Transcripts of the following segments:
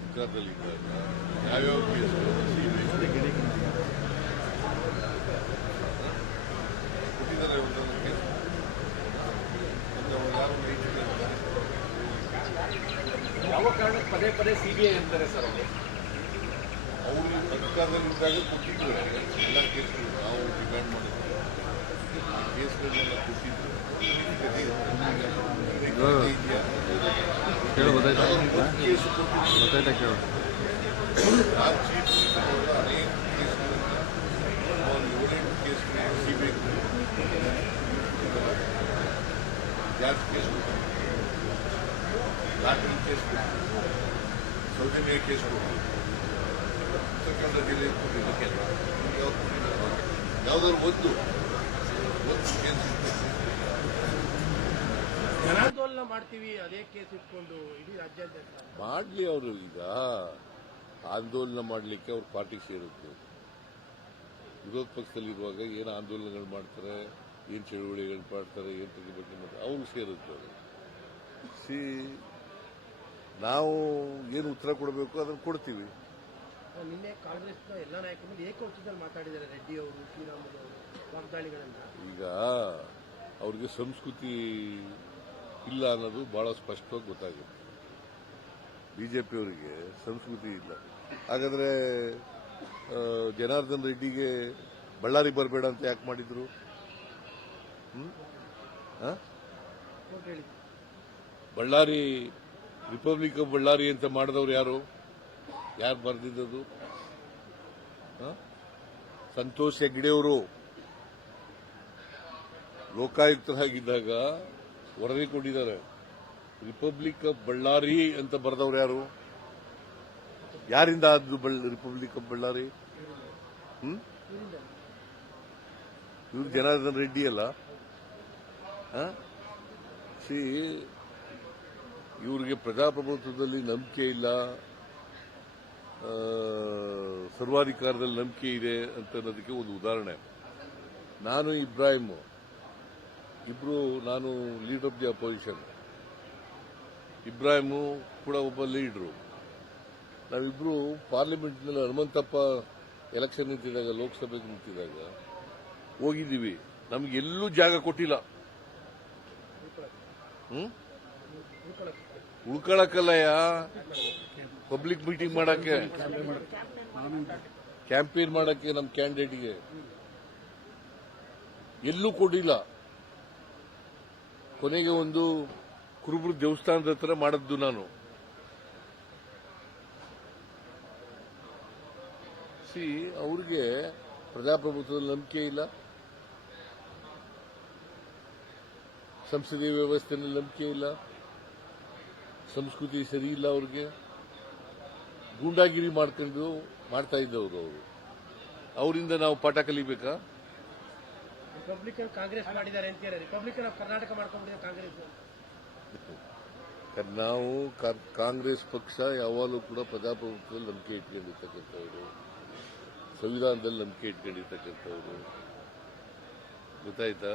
ಅಧಿಕಾರದಲ್ಲಿದ್ದಾಗ ಯಾವ್ಯಾವ ಕೇಸ್ಗಳು ಕೊಟ್ಟಿದ್ದಾರೆ ಒಂದೊಂದು ಕೇಸ್ ಮತ್ತೆ ಅವ್ರು ಯಾರು ಯಾವ ಕಾರಣಕ್ಕೆ ಪದೇ ಪದೇ ಸಿಬಿಐ ಅಂತಾರೆ ಸರ್ ಅವರು ಅಧಿಕಾರದಲ್ಲಿದ್ದಾಗ ಕೊಟ್ಟಿದ್ರು ಎಲ್ಲ ಕೇಸ್ಗಳು ನಾವು ಡಿಮ್ಯಾಂಡ್ ಮಾಡಿದ್ವಿ ಕೇಸ್ಗಳನ್ನೆಲ್ಲ ಕೊಟ್ಟಿದ್ರು ಕೇಳು ಗೊತ್ತಾಯ್ತಾ ಕೇಳು ಅನೇಕ ಕೇಸ್ಗಳಿಂದ ಒಂದು 7 ಕೇಸ್ಗಳು ಸಿಬಿಐ ಜಾಸ್ತಿ ಕೇಸ್ಗಳು ಲಾಟರಿ ಕೇಸ್ ಸೌಜನ್ಯ ಕೇಸ್ ಉತ್ತರ ಜಿಲ್ಲೆಯಲ್ಲಿ ಕೊಟ್ಟಿದ್ದು ಕೆಲವು ಯಾವುದಾದ್ರು ಒಂದು ಕೇಸ್ ಜನಾಂದೋಲನ ಮಾಡ್ತೀವಿ ಅದೇ ಕೇಸ್ ಇಟ್ಕೊಂಡು ಇಡೀ ರಾಜ್ಯಾದ್ಯಂತ ಮಾಡಲಿ ಅವರು ಈಗ ಆಂದೋಲನ ಮಾಡಲಿಕ್ಕೆ ಅವ್ರ ಪಾರ್ಟಿಗೆ ಸೇರುತ್ತೆ ವಿರೋಧ ಪಕ್ಷದಲ್ಲಿರುವಾಗ ಏನು ಆಂದೋಲನಗಳು ಮಾಡ್ತಾರೆ ಏನು ಚಳುವಳಿಗಳು ಮಾಡ್ತಾರೆ ಏನು ಪ್ರತಿಭಟನೆ ಮಾಡ್ತಾರೆ ಅವ್ರು ಸೇರುತ್ತೆ ಅವರು ನಾವು ಏನು ಉತ್ತರ ಕೊಡಬೇಕು ಅದನ್ನು ಕೊಡ್ತೀವಿ. ನಿನ್ನೆ ಕಾಂಗ್ರೆಸ್ನ ಎಲ್ಲ ನಾಯಕರ ಮೇಲೆ ಏಕವಚನದಲ್ಲಿ ಮಾತಾಡಿದ್ದಾರೆ ರೆಡ್ಡಿ ಅವರು ಶ್ರೀರಾಮುಲು ಅವರು ವಾಗ್ದಾಳಿಗಳನ್ನ. ಈಗ ಅವ್ರಿಗೆ ಸಂಸ್ಕೃತಿ ಇಲ್ಲ ಅನ್ನೋದು ಬಹಳ ಸ್ಪಷ್ಟವಾಗಿ ಗೊತ್ತಾಗುತ್ತೆ. ಬಿಜೆಪಿಯವರಿಗೆ ಸಂಸ್ಕೃತಿ ಇಲ್ಲ. ಹಾಗಾದ್ರೆ ಜನಾರ್ದನ್ ರೆಡ್ಡಿಗೆ ಬಳ್ಳಾರಿ ಬರಬೇಡ ಅಂತ ಯಾಕೆ ಮಾಡಿದ್ರು? ಬಳ್ಳಾರಿ ರಿಪಬ್ಲಿಕ್ ಆಫ್ ಬಳ್ಳಾರಿ ಅಂತ ಮಾಡಿದವರು ಯಾರು ಬರೆದಿದ್ದದು? ಸಂತೋಷ್ ಹೆಗ್ಡೆಯವರು ಲೋಕಾಯುಕ್ತರಾಗಿದ್ದಾಗ ವರದಿ ಕೊಟ್ಟಿದ್ದಾರೆ. ರಿಪಬ್ಲಿಕ್ ಆಫ್ ಬಳ್ಳಾರಿ ಅಂತ ಬರೆದವರು ಯಾರಿಂದ ಆದ್ದು ರಿಪಬ್ಲಿಕ್ ಆಫ್ ಬಳ್ಳಾರಿ? ಇವ್ರು ಜನಾರ್ದನ್ ರೆಡ್ಡಿ ಅಲ್ಲ. ಇವ್ರಿಗೆ ಪ್ರಜಾಪ್ರಭುತ್ವದಲ್ಲಿ ನಂಬಿಕೆ ಇಲ್ಲ, ಸರ್ವಾಧಿಕಾರದಲ್ಲಿ ನಂಬಿಕೆ ಇದೆ ಅಂತ ಅನ್ನೋದಕ್ಕೆ ಒಂದು ಉದಾಹರಣೆ. ನಾನು ಇಬ್ರಾಹಿಂ ಇಬ್ರು, ನಾನು leader of the opposition, Ibrahim ಕೂಡ ಒಬ್ಬ ಲೀಡ್ರು. ನಾವಿಬ್ರು ಪಾರ್ಲಿಮೆಂಟ್ನಲ್ಲಿ ಹನುಮಂತಪ್ಪ ಎಲೆಕ್ಷನ್ ನಿಂತಿದ್ದಾಗ, ಲೋಕಸಭೆಗೆ ನಿಂತಿದ್ದಾಗ ಹೋಗಿದ್ದೀವಿ. ನಮ್ಗೆಲ್ಲೂ ಜಾಗ ಕೊಟ್ಟಿಲ್ಲ. ಉಳ್ಕೊಳಕ್ಕಲ್ಲಯ್ಯ, ಪಬ್ಲಿಕ್ ಮೀಟಿಂಗ್ ಮಾಡಕ್ಕೆ, ಕ್ಯಾಂಪೇನ್ ಮಾಡಕ್ಕೆ ನಮ್ಮ ಕ್ಯಾಂಡಿಡೇಟ್ಗೆ ಎಲ್ಲೂ ಕೊಟ್ಟಿಲ್ಲ. ಕೊನೆಗೆ ಒಂದು ಕುರುಬರು ದೇವಸ್ಥಾನದ ಹತ್ರ ಮಾಡದ್ದು ನಾನು. ಅವ್ರಿಗೆ ಪ್ರಜಾಪ್ರಭುತ್ವದಲ್ಲಿ ನಂಬಿಕೆ ಇಲ್ಲ, ಸಂಸದೀಯ ವ್ಯವಸ್ಥೆಯಲ್ಲಿ ನಂಬಿಕೆ ಇಲ್ಲ, ಸಂಸ್ಕೃತಿ ಸರಿ ಇಲ್ಲ. ಅವ್ರಿಗೆ ಗೂಂಡಾಗಿರಿ ಮಾಡ್ತಾ ಇದ್ದವರು ಅವರು. ಅವರಿಂದ ನಾವು ಪಾಠ ಕಲಿಬೇಕಾ? ರಿಪಬ್ಲಿಕನ್ ಕಾಂಗ್ರೆಸ್ ಮಾಡಿದ್ದಾರೆ ಅಂತಾರೆ. ರಿಪಬ್ಲಿಕನ್ ಆಫ್ ಕರ್ನಾಟಕ ಮಾಡ್ಕೊಂಡಿದ್ದಾರೆ ಕಾಂಗ್ರೆಸ್. ನಾವು ಕಾಂಗ್ರೆಸ್ ಪಕ್ಷ ಯಾವಾಗಲೂ ಕೂಡ ಪ್ರಜಾಪ್ರಭುತ್ವದಲ್ಲಿ ನಂಬಿಕೆ ಇಟ್ಕೊಂಡಿರ್ತಕ್ಕಂಥವ್ರು, ಸಂವಿಧಾನದಲ್ಲಿ ನಂಬಿಕೆ ಇಟ್ಕೊಂಡಿರ್ತಕ್ಕಂಥವ್ರು. ಗೊತ್ತಾಯ್ತಾ?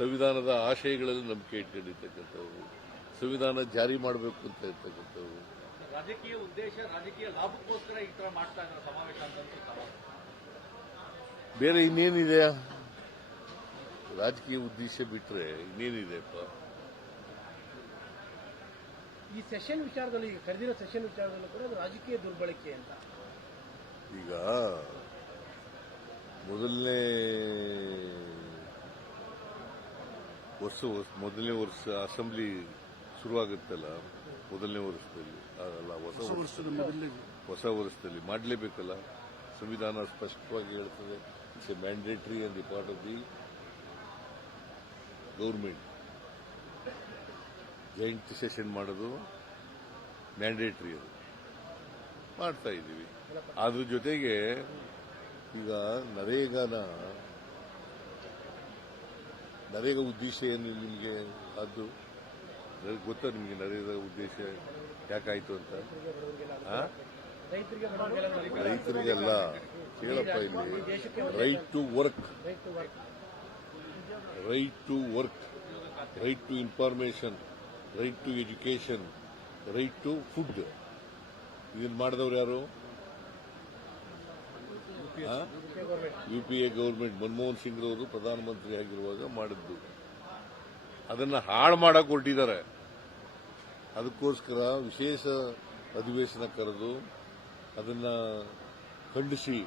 ಸಂವಿಧಾನದ ಆಶಯಗಳಲ್ಲಿ ನಂಬಿಕೆ ಇಟ್ಕೊಂಡಿರ್ತಕ್ಕಂಥವ್ರು, ಸಂವಿಧಾನ ಜಾರಿ ಮಾಡಬೇಕು ಅಂತ ಇರ್ತಕ್ಕಂಥವ್ರು. ರಾಜಕೀಯ ಉದ್ದೇಶ, ರಾಜಕೀಯ ಲಾಭಕ್ಕೋಸ್ಕರ ಈ ತರ ಮಾಡ್ತಾ ಇದ್ದಾರೆ ಸಮಾವೇಶ ಅಂತ. ಬೇರೆ ಇನ್ನೇನಿದೆ? ರಾಜಕೀಯ ಉದ್ದೇಶ ಬಿಟ್ರೆ ಇನ್ನೇನಿದೆಪ್ಪ? ಈ ಸೆಷನ್ ವಿಚಾರದಲ್ಲಿ, ಈಗ ಕರೆದಿರೋ ಸೆಷನ್ ವಿಚಾರದಲ್ಲೂ ಕೂಡ ಅದು ರಾಜಕೀಯ ದುರ್ಬಳಕೆ ಅಂತ. ಈಗ ಮೊದಲನೇ ವರ್ಷ ಅಸೆಂಬ್ಲಿ ಶುರುವಾಗುತ್ತಲ್ಲ, ಮೊದಲನೇ ವರ್ಷದಲ್ಲಿ ಅಲ್ಲ, ಹೊಸ ವರ್ಷದಲ್ಲಿ ಮಾಡಲೇಬೇಕಲ್ಲ. ಸಂವಿಧಾನ ಸ್ಪಷ್ಟವಾಗಿ ಹೇಳ್ತದೆ, it's A mandatory and the part of the government. Joint session ಮಾಡೋದು ಮ್ಯಾಂಡೇಟರಿ, ಅದು ಮಾಡ್ತಾ ಇದ್ದೀವಿ. ಅದ್ರ ಜೊತೆಗೆ ಈಗ ನರೇಗಾ ಉದ್ದೇಶ ಏನು ನಿಮಗೆ? ಅದು ಗೊತ್ತಾ ನಿಮಗೆ? ನರೇಗಾ ಉದ್ದೇಶ ಯಾಕಾಯ್ತು ಅಂತ? ರೈತರಿಗೆಲ್ಲ ಕೇಳಪ್ಪ, ಇಲ್ಲಿ right to work, right to information, right to education, right to food. ಇದನ್ನ ಮಾಡಿದವ್ರು ಯಾರು? UPA ಗೌರ್ಮೆಂಟ್ ಮನಮೋಹನ್ ಸಿಂಗ್ ಅವರು ಪ್ರಧಾನಮಂತ್ರಿ ಆಗಿರುವಾಗ ಮಾಡಿದ್ದು. ಅದನ್ನ ಹಾಳು ಮಾಡಕ್ ಹೊರಟಿದ್ದಾರೆ. ಅದಕ್ಕೋಸ್ಕರ ವಿಶೇಷ ಅಧಿವೇಶನ ಕರೆದು ಅದನ್ನ ಖಂಡಿಸಿ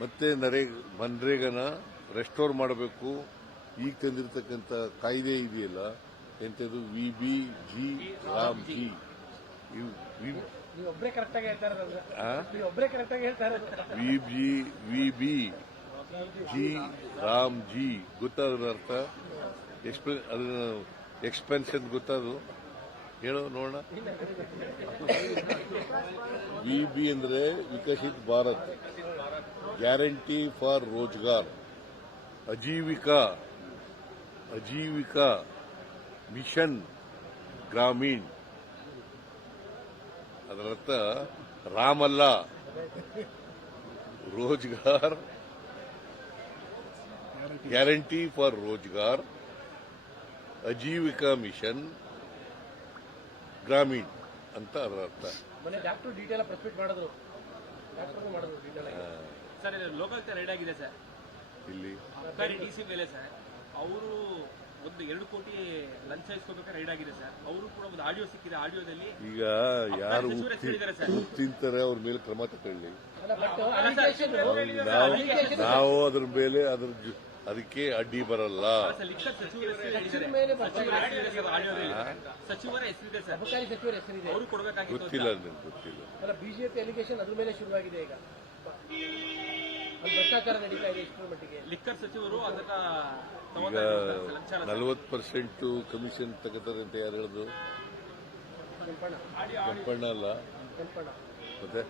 ಮತ್ತೆ ಮನ್ರೇಗನ ರೆಸ್ಟೋರ್ ಮಾಡಬೇಕು. ಈಗ ತಂದಿರತಕ್ಕಂಥ ಕಾಯ್ದೆ ಇದೆಯಲ್ಲ, ಎಂಥದ್ದು VBG ರಾಮ್ಜಿ, ನೀವೊಬ್ಬರೇ ಕರೆಕ್ಟಾಗಿ ಹೇಳ್ತಾ ಇರೋದು. ನೀವೊಬ್ಬರೇ ಕರೆಕ್ಟಾಗಿ ಹೇಳ್ತಾ ಇರೋದು. VBG ರಾಮ್ಜಿ ಗೊತ್ತಾದ್ರ ಅರ್ಥ? ಅದನ್ನ ಎಕ್ಸ್ಪೆನ್ಷನ್ ಗೊತ್ತಾದು ಹೇಳೋ ನೋಡೋಣ. VB ಅಂದ್ರೆ Viksit Bharat, guarantee for Rozgar, Ajeevika mission Gramin. ಅದರರ್ಥ ರಾಮಲ್ಲ, Rozgar, guarantee for Rozgar, Ajeevika mission Gramin ಅಂತ ಅದರ ಅರ್ಥ. ಮೊನ್ನೆ ಡಾಕ್ಟರ್ ಡೀಟೇಲ್ ಪ್ರೆಸ್ ಮೀಟ್ ಮಾಡಿದ್ರು. ಡಾಕ್ಟರ್ ಮಾಡಿದ್ರು ಡೀಟೇಲ್ ಆಗಿ. ಸರ್ ಇದು ಲೋಕಾಯುಕ್ತ ರೈಡ್ ಆಗಿದೆ ಸರ್ ಇಲ್ಲಿ ಅಬ್ಕಾರಿ DC ಮೇಲೆ ಸರ್. ಅವರು ಒಂದು 2 ಕೋಟಿ ಲಂಚ ಇಸ್ಕೋಬೇಕಾದ್ರೆ ರೈಡ್ ಆಗಿದೆ ಸರ್. ಅವರು ಕೂಡ ಒಂದು ಆಡಿಯೋ ಸಿಕ್ಕಿದೆ. ಆಡಿಯೋದಲ್ಲಿ ಈಗ ಯಾರು ತಿಂತಾರೆ ಅವ್ರ ಮೇಲೆ ಕ್ರಮ ತಗೊಳ್ಳಿ. ನಾವು ಅದ್ರ ಮೇಲೆ ಅದಕ್ಕೆ ಅಡ್ಡಿ ಬರಲ್ಲ. ಸಚಿವರ ಹೆಸರಿದೆ ಸರ್, ಅಬಕಾರಿ ಸಚಿವರ ಹೆಸರಿದೆ. ಅವರು ಕೊಡಬೇಕಾಗಿತ್ತು. ಗೊತ್ತಿಲ್ಲ ನನಗೆ, ಗೊತ್ತಿಲ್ಲ. ಅಲ್ಲ, ಬಿಜೆಪಿ ಅಲಿಗೇಷನ್ ಅದ್ರ ಮೇಲೆ ಶುರುವಾಗಿದೆ ಈಗ. ಅಲ್ಲಿ ಭ್ರಷ್ಟಾಚಾರ ನಡೀತಾ ಇದೆ ಇಷ್ಟರ ಮಟ್ಟಿಗೆ. ಲಿಕ್ಕರ್ ಸಚಿವರು ಅದನ್ನ ಈಗ 40% ಕಮಿಷನ್ ತಗೋತಾರೆ ಅಂತ ಯಾರು ಹೇಳಿದ್ರು? ಕೆಂಪಣ್ಣ ಅಲ್ಲ ಮತ್ತೆ?